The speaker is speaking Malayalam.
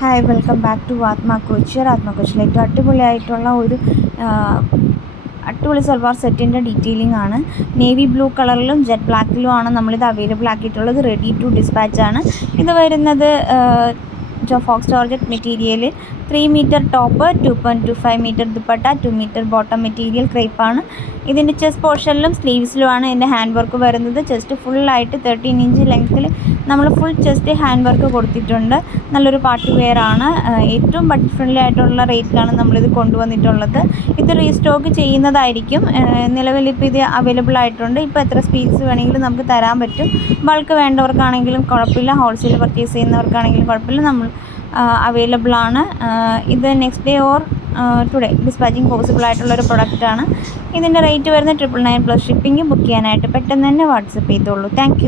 ഹായ്, വെൽക്കം ബാക്ക് ടു ആത്മ കൊച്ചിയർ. ആത്മ കൊച്ചിയിൽ ഏറ്റവും അടിപൊളിയായിട്ടുള്ള ഒരു അടിപൊളി സൽവാർ സെറ്റിൻ്റെ ഡീറ്റെയിലിംഗ് ആണ്. നേവി ബ്ലൂ കളറിലും ജെറ്റ് ബ്ലാക്കിലും ആണ് നമ്മളിത് അവൈലബിൾ ആക്കിയിട്ടുള്ളത്. റെഡി ടു ഡിസ്പാച്ച് ആണ്. ഇത് വരുന്നത് faux georgette material, 3 metre top, 2.25 metre dupatta, 2 metre bottom material ക്രേപ്പാണ്. ഇതിൻ്റെ ചെസ്റ്റ് പോർഷനിലും സ്ലീവ്സിലുമാണ് ഇതിൻ്റെ ഹാൻഡ് വർക്ക് വരുന്നത്. ചെസ്റ്റ് ഫുള്ളായിട്ട് 13 ഇഞ്ച് ലെങ്ത്തിൽ നമ്മൾ ഫുൾ ചെസ്റ്റ് ഹാൻഡ് വർക്ക് കൊടുത്തിട്ടുണ്ട്. നല്ലൊരു പാർട്ടി വെയർ ആണ്. ഏറ്റവും ബഡ്ജറ്റ് ഫ്രണ്ട്ലി ആയിട്ടുള്ള റേറ്റിലാണ് നമ്മളിത് കൊണ്ടുവന്നിട്ടുള്ളത്. ഇത് റീസ്റ്റോക്ക് ചെയ്യുന്നതായിരിക്കും. നിലവിൽ ഇപ്പോൾ ഇത് അവൈലബിൾ ആയിട്ടുണ്ട്. ഇപ്പോൾ എത്ര പീസ് വേണമെങ്കിലും നമുക്ക് തരാൻ പറ്റും. ബൾക്ക് വേണ്ടവർക്കാണെങ്കിലും കുഴപ്പമില്ല, ഹോൾസെയിൽ പർച്ചേസ് ചെയ്യുന്നവർക്കാണെങ്കിലും കുഴപ്പമില്ല, നമ്മൾ അവൈലബിൾ ആണ്. ഇത് next day or today dispatching possible ആയിട്ടുള്ളൊരു പ്രൊഡക്റ്റാണ്. ഇതിൻ്റെ റേറ്റ് വരുന്നത് 999 പ്ലസ് ഷിപ്പിംഗ്. ബുക്ക് ചെയ്യാനായിട്ട് പെട്ടെന്ന് തന്നെ വാട്സപ്പ് ചെയ്തോളൂ. താങ്ക്